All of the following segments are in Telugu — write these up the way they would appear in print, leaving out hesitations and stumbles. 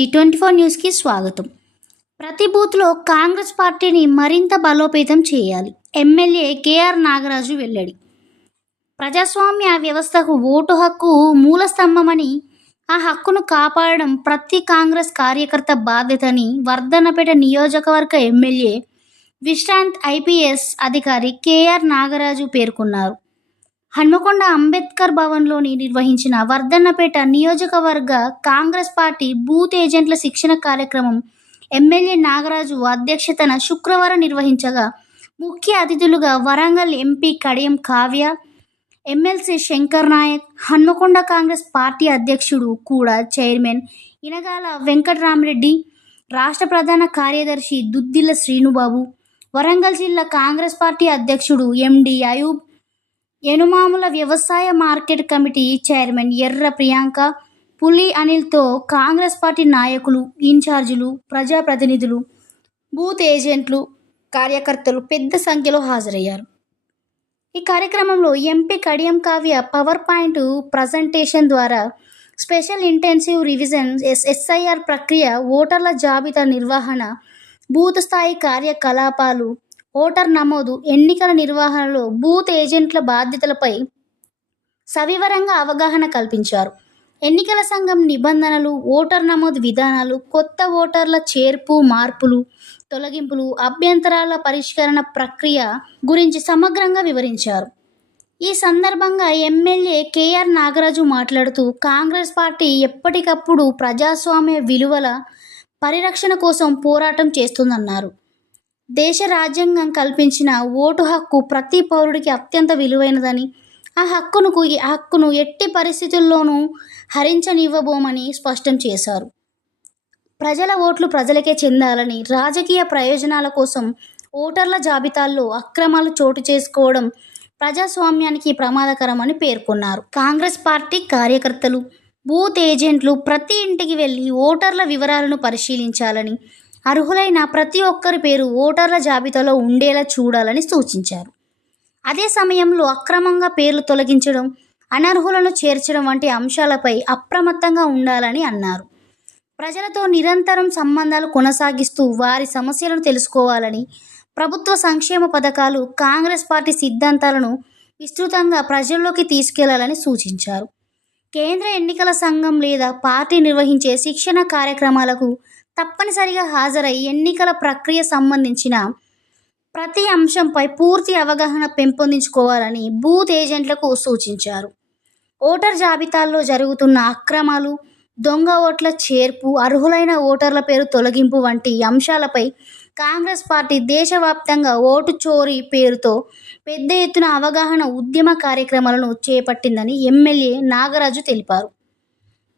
G24 న్యూస్కి స్వాగతం. ప్రతి బూత్లో కాంగ్రెస్ పార్టీని మరింత బలోపేతం చేయాలి. ఎమ్మెల్యే కేఆర్ నాగరాజు వెల్లడి. ప్రజాస్వామ్య వ్యవస్థకు ఓటు హక్కు మూల స్తంభమని, ఆ హక్కును కాపాడడం ప్రతి కాంగ్రెస్ కార్యకర్త బాధ్యతని వర్ధన్నపేట నియోజకవర్గ ఎమ్మెల్యే విశ్రాంత్ ఐపీఎస్ అధికారి కేఆర్ నాగరాజు పేర్కొన్నారు. హన్మకొండ అంబేద్కర్ భవన్లోని నిర్వహించిన వర్ధన్నపేట నియోజకవర్గ కాంగ్రెస్ పార్టీ బూత్ ఏజెంట్ల శిక్షణ కార్యక్రమం ఎమ్మెల్యే నాగరాజు అధ్యక్షతన శుక్రవారం నిర్వహించగా, ముఖ్య అతిథులుగా Warangal MP Kadiyam Kavya, MLC Shankar Naik, Hanamkonda Congress party అధ్యక్షుడు కూడా చైర్మన్ ఇనగాల వెంకటరామరెడ్డి, రాష్ట్ర ప్రధాన కార్యదర్శి దుద్దిల్ల శ్రీనుబాబు, వరంగల్ జిల్లా కాంగ్రెస్ పార్టీ అధ్యక్షుడు ఎండి అయూబ్, యనుమాముల వ్యవసాయ మార్కెట్ కమిటీ చైర్మన్ ఎర్ర ప్రియాంక, పులి అనిల్తో కాంగ్రెస్ పార్టీ నాయకులు, ఇన్ఛార్జీలు, ప్రజాప్రతినిధులు, బూత్ ఏజెంట్లు, కార్యకర్తలు పెద్ద సంఖ్యలో హాజరయ్యారు. ఈ కార్యక్రమంలో MP Kadiyam Kavya power point presentation ద్వారా స్పెషల్ ఇంటెన్సివ్ రివిజన్ ఎస్ఐఆర్ ప్రక్రియ, ఓటర్ల జాబితా నిర్వహణ, బూత్ స్థాయి కార్యకలాపాలు, ఓటర్ నమోదు, ఎన్నికల నిర్వహణలో బూత్ ఏజెంట్ల బాధ్యతలపై సవివరంగా అవగాహన కల్పించారు. ఎన్నికల సంఘం నిబంధనలు, ఓటర్ నమోదు విధానాలు, కొత్త ఓటర్ల చేర్పు, మార్పులు, తొలగింపులు, అభ్యంతరాల పరిష్కరణ ప్రక్రియ గురించి సమగ్రంగా వివరించారు. ఈ సందర్భంగా ఎమ్మెల్యే కేఆర్ నాగరాజు మాట్లాడుతూ, కాంగ్రెస్ పార్టీ ఎప్పటికప్పుడు ప్రజాస్వామ్య విలువల పరిరక్షణ కోసం పోరాటం చేస్తుందన్నారు. దేశ రాజ్యాంగం కల్పించిన ఓటు హక్కు ప్రతి పౌరుడికి అత్యంత విలువైనదని, ఆ హక్కును ఎట్టి పరిస్థితుల్లోనూ హరించనివ్వబోమని స్పష్టం చేశారు. ప్రజల ఓట్లు ప్రజలకే చెందాలని, రాజకీయ ప్రయోజనాల కోసం ఓటర్ల జాబితాల్లో అక్రమాలు చోటు చేసుకోవడం ప్రజాస్వామ్యానికి ప్రమాదకరమని పేర్కొన్నారు. కాంగ్రెస్ పార్టీ కార్యకర్తలు, బూత్ ఏజెంట్లు ప్రతి ఇంటికి వెళ్లి ఓటర్ల వివరాలను పరిశీలించాలని, అర్హులైన ప్రతి ఒక్కరి పేరు ఓటర్ల జాబితాలో ఉండేలా చూడాలని సూచించారు. అదే సమయంలో అక్రమంగా పేర్లు తొలగించడం, అనర్హులను చేర్చడం వంటి అంశాలపై అప్రమత్తంగా ఉండాలని అన్నారు. ప్రజలతో నిరంతరం సంబంధాలు కొనసాగిస్తూ వారి సమస్యలను తెలుసుకోవాలని, ప్రభుత్వ సంక్షేమ పథకాలు, కాంగ్రెస్ పార్టీ సిద్ధాంతాలను విస్తృతంగా ప్రజల్లోకి తీసుకెళ్లాలని సూచించారు. కేంద్ర ఎన్నికల సంఘం లేదా పార్టీ నిర్వహించే శిక్షణ కార్యక్రమాలకు తప్పనిసరిగా హాజరై ఎన్నికల ప్రక్రియ సంబంధించిన ప్రతి అంశంపై పూర్తి అవగాహన పెంపొందించుకోవాలని బూత్ ఏజెంట్లకు సూచించారు. ఓటర్ జాబితాల్లో జరుగుతున్న అక్రమాలు, దొంగ ఓట్ల చేర్పు, అర్హులైన ఓటర్ల పేరు తొలగింపు వంటి అంశాలపై కాంగ్రెస్ పార్టీ దేశవ్యాప్తంగా ఓటు చోరీ పేరుతో పెద్ద ఎత్తున అవగాహన ఉద్యమ కార్యక్రమాలను చేపట్టిందని ఎమ్మెల్యే నాగరాజు తెలిపారు.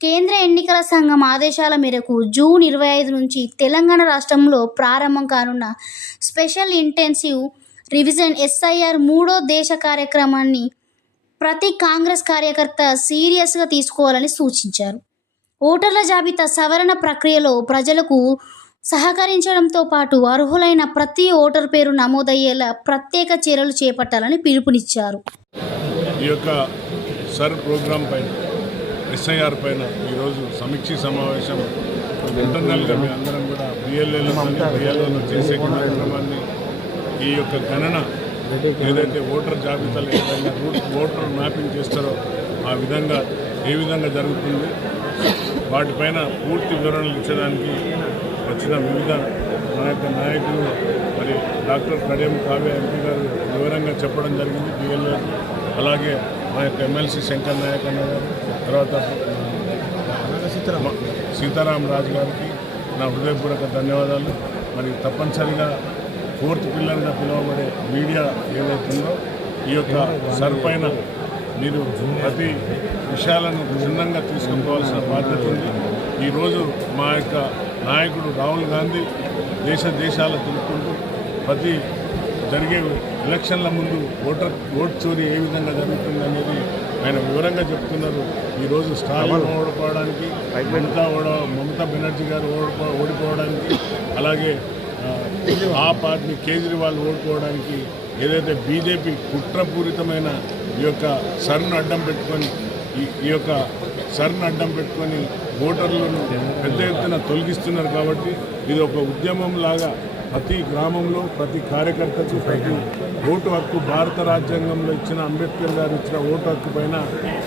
కేంద్ర ఎన్నికల సంఘం ఆదేశాల మేరకు జూన్ 25 నుంచి తెలంగాణ రాష్ట్రంలో ప్రారంభం కానున్న స్పెషల్ ఇంటెన్సివ్ రివిజన్ ఎస్ఐఆర్ 3వ దేశ కార్యక్రమాన్ని ప్రతి కాంగ్రెస్ కార్యకర్త సీరియస్గా తీసుకోవాలని సూచించారు. ఓటర్ల జాబితా సవరణ ప్రక్రియలో ప్రజలకు సహకరించడంతో పాటు అర్హులైన ప్రతి ఓటర్ పేరు నమోదయ్యేలా ప్రత్యేక చర్యలు చేపట్టాలని పిలుపునిచ్చారు. ఈ యొక్క సర్ ప్రోగ్రాం పైన, ఎస్ఐఆర్ పైన ఈరోజు సమీక్ష సమావేశం ఇంటర్నల్గా మీ అందరం కూడా బిఎల్ఏలో చేసే కార్యక్రమాన్ని, ఈ యొక్క గణన ఏదైతే ఓటర్ జాబితాలో ఏదైనా ఓటర్ మ్యాపింగ్ చేస్తారో ఆ విధంగా ఏ విధంగా జరుగుతుంది, వాటిపైన పూర్తి వివరణలు ఇచ్చడానికి వచ్చిన వివిధ నాయకులు మరి డాక్టర్ కడియం కావ్య ఎంపీ గారు వివరంగా చెప్పడం జరిగింది. బిఎల్ఏ అలాగే మా యొక్క ఎమ్మెల్సీ శంకర్ నాయక్ అన్న గారు, తర్వాత సీతారాం రాజు గారికి నా హృదయపూర్వక ధన్యవాదాలు. మరి తప్పనిసరిగా 4th పిల్లర్గా పిలువబడే మీడియా ఏదైతుందో ఈ యొక్క సర్పైన మీరు ప్రతి విషయాలను క్షుణ్ణంగా తీసుకోవాల్సిన బాధ్యత ఉంది. ఈరోజు మా యొక్క నాయకుడు రాహుల్ గాంధీ దేశాలు తిరుగుతుంటూ ప్రతి జరిగే ఎలక్షన్ల ముందు ఓటు చోరీ ఏ విధంగా జరుగుతుంది అనేది ఆయన వివరంగా చెప్తున్నారు. ఈరోజు స్టాలిన్ ఓడిపోవడానికి, మమతా బెనర్జీ గారు ఓడిపోవడానికి, అలాగే ఆ పార్టీ కేజ్రీవాల్ ఓడిపోవడానికి ఏదైతే బీజేపీ కుట్రపూరితమైన ఈ యొక్క సర్ను అడ్డం పెట్టుకొని ఓటర్లను పెద్ద ఎత్తున తొలగిస్తున్నారు. కాబట్టి ఇది ఒక ఉద్యమం లాగా ప్రతి గ్రామంలో ప్రతి కార్యకర్తకు ప్రతి ఓటు హక్కు భారత రాజ్యాంగంలో ఇచ్చిన అంబేద్కర్ గారు ఇచ్చిన ఓటు హక్కు పైన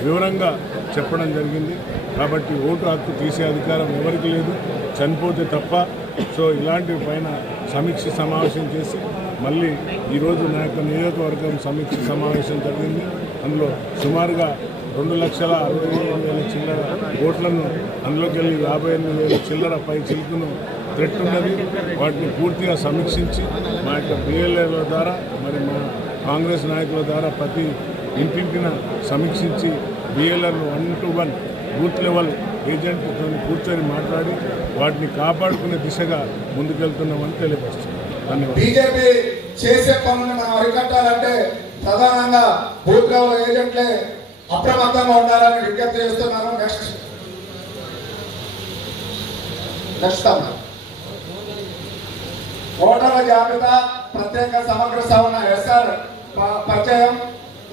వివరంగా చెప్పడం జరిగింది. కాబట్టి ఓటు హక్కు తీసే అధికారం ఎవరికి లేదు, చనిపోతే తప్ప. సో ఇలాంటి పైన సమీక్ష సమావేశం చేసి మళ్ళీ ఈరోజు నా యొక్క నియోజకవర్గం సమీక్ష సమావేశం జరిగింది. అందులో సుమారుగా 2,68,000 చిల్లర ఓట్లను అందులోకి వెళ్ళి 58,000 చిల్లర పై చిలుకును థ్రెట్ ఉన్నది. వాటిని పూర్తిగా సమీక్షించి మా యొక్క బిఎల్ఏల ద్వారా మరి మా కాంగ్రెస్ నాయకుల ద్వారా ప్రతి ఇంటింటిన సమీక్షించి బిఎల్ఏలను 1-to-1 బూత్ లెవెల్ ఏజెంట్తో కూర్చొని మాట్లాడి వాటిని కాపాడుకునే దిశగా ముందుకెళ్తున్నామని తెలియపరుస్తున్నాం. ధన్యవాదాలు. బీజేపీ చేసే పనులను మనం అరికట్టాలంటే ప్రధానంగా బూత్ లెవెల్ ఏజెంట్లే అప్రమత్తంగా ఉండాలని విజ్ఞప్తి చేస్తున్నాను. నెక్స్ట్ ఓటర్ల జాబితా ప్రత్యేక సమగ్ర సవరణ ఎస్ఆర్ పరిచయం.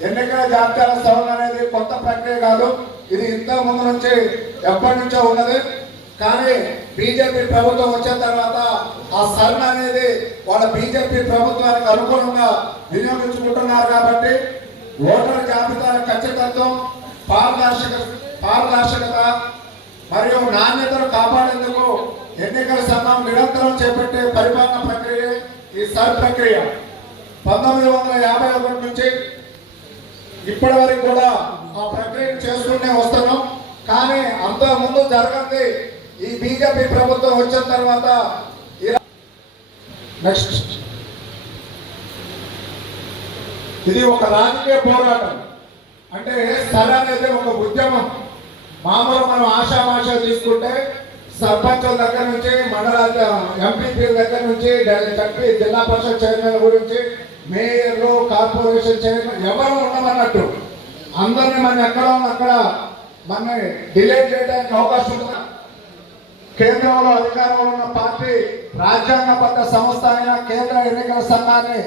ఎన్నికల జాబితాల సవరణ అనేది కొత్త ప్రక్రియ కాదు. ఇది ఇంతకు ముందు నుంచి ఎప్పటి నుంచో ఉన్నది. కానీ బీజేపీ ప్రభుత్వం వచ్చిన తర్వాత ఆ సవరణ అనేది వాళ్ళ బీజేపీ ప్రభుత్వానికి అనుకూలంగా వినియోగించుకుంటున్నారు. కాబట్టి ఓటర్ జాబితాల ఖచ్చితత్వం, పారదర్శకత మరియు నాణ్యతను కాపాడేందుకు ఎన్నికల సంఘం నిరంతరం చేపట్టే పరిపాలన ప్రక్రియ ఈ సర్ ప్రక్రియ. 1951 నుంచి ఇప్పటి వరకు కూడా ఆ ప్రక్రియను చేసుకుంటూ వస్తున్నాం. కానీ అంతకుముందు జరగంది ఈ బీజేపీ ప్రభుత్వం వచ్చిన తర్వాత. నెక్స్ట్ ఇది ఒక రాజకీయ పోరాటం. అంటే సర్ అనేది ఒక ఉద్యమం. మామూలు మనం ఆశామాషా తీసుకుంటే సర్పంచుల దగ్గర నుంచి మండల ఎంపీపీల దగ్గర నుంచి జిల్లా పరిషత్ చైర్మన్ గురించి మేయర్లు కార్పొరేషన్ చైర్మన్ ఎవరు ఉండమన్నట్టు అందరినీ మనం ఎక్కడ అక్కడ మన డిలేట్ చేయడానికి అవకాశం ఉంది. కేంద్రంలో అధికారంలో ఉన్న పార్టీ రాజ్యాంగబద్ధ సంస్థ అయిన కేంద్ర ఎన్నికల సంఘాన్ని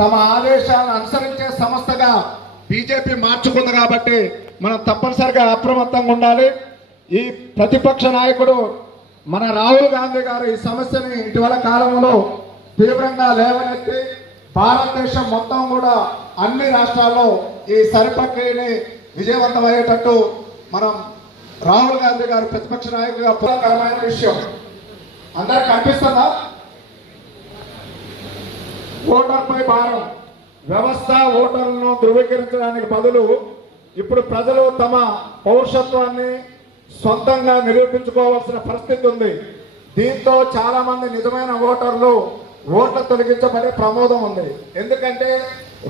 తమ ఆదేశాలను అనుసరించే సంస్థగా బీజేపీ మార్చుకుంది. కాబట్టి మనం తప్పనిసరిగా అప్రమత్తంగా ఉండాలి. ఈ ప్రతిపక్ష నాయకుడు మన రాహుల్ గాంధీ గారు ఈ సమస్యని ఇటీవల కాలంలో తీవ్రంగా లేవనెత్తి భారతదేశం మొత్తం కూడా అన్ని రాష్ట్రాల్లో ఈ సరిపక్రియని విజయవంతమయ్యేటట్టు మనం రాహుల్ గాంధీ గారు ప్రతిపక్ష నాయకుడిగా ప్రధానమైన విషయం అందరికి కనిపిస్తుందా? ఓటర్పై భారం వ్యవస్థ ఓటర్లను ధృవీకరించడానికి బదులు ఇప్పుడు ప్రజలు తమ పౌరుషత్వాన్ని సొంతంగా నిరూపించుకోవాల్సిన పరిస్థితి ఉంది. దీంతో చాలా మంది నిజమైన ఓటర్లు ఓట్ల తొలగించబడే ప్రమాదం ఉంది. ఎందుకంటే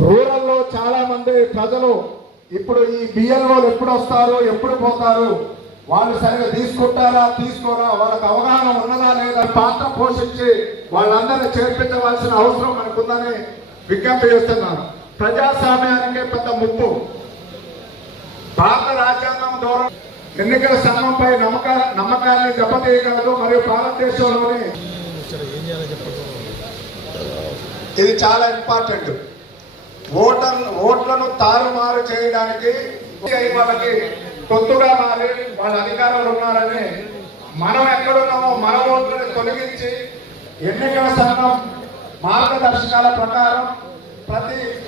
రూరల్లో చాలా మంది ప్రజలు ఇప్పుడు ఈ బిఎల్ఓలు ఎప్పుడు వస్తారు, ఎప్పుడు పోతారు, వాళ్ళు సరిగా తీసుకుంటారా తీసుకోరా, వాళ్ళకి అవగాహన ఉన్నదా లేదా పాత్ర పోషించి వాళ్ళందరినీ చేర్పించవలసిన అవసరం మనకుందని విజ్ఞప్తి చేస్తున్నారు. ప్రజాస్వామ్యానికి పెద్ద ముప్పు. భారత రాజ్యాంగం ద్వారా ఎన్నికల సంఘంపై నమ్మకాన్ని దెబ్బతీయగలదు. మరియు భారతదేశంలోని ఇది చాలా ఇంపార్టెంట్. ఓట్లను తారుమారు చేయడానికి వాళ్ళకి కొత్తగా మారి వాళ్ళ అధికారులు ఉన్నారని మనం ఎక్కడున్నామో మన ఓట్లను తొలగించి ఎన్నికల సంఘం మార్గదర్శకాల ప్రకారం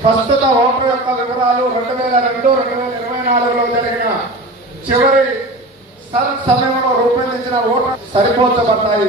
ప్రస్తుత ఓటర్ యొక్క వివరాలు 2002-2024లో జరిగిన చివరి సమయంలో రూపొందించిన ఓటర్ సరిపోల్చబడ్డాయి.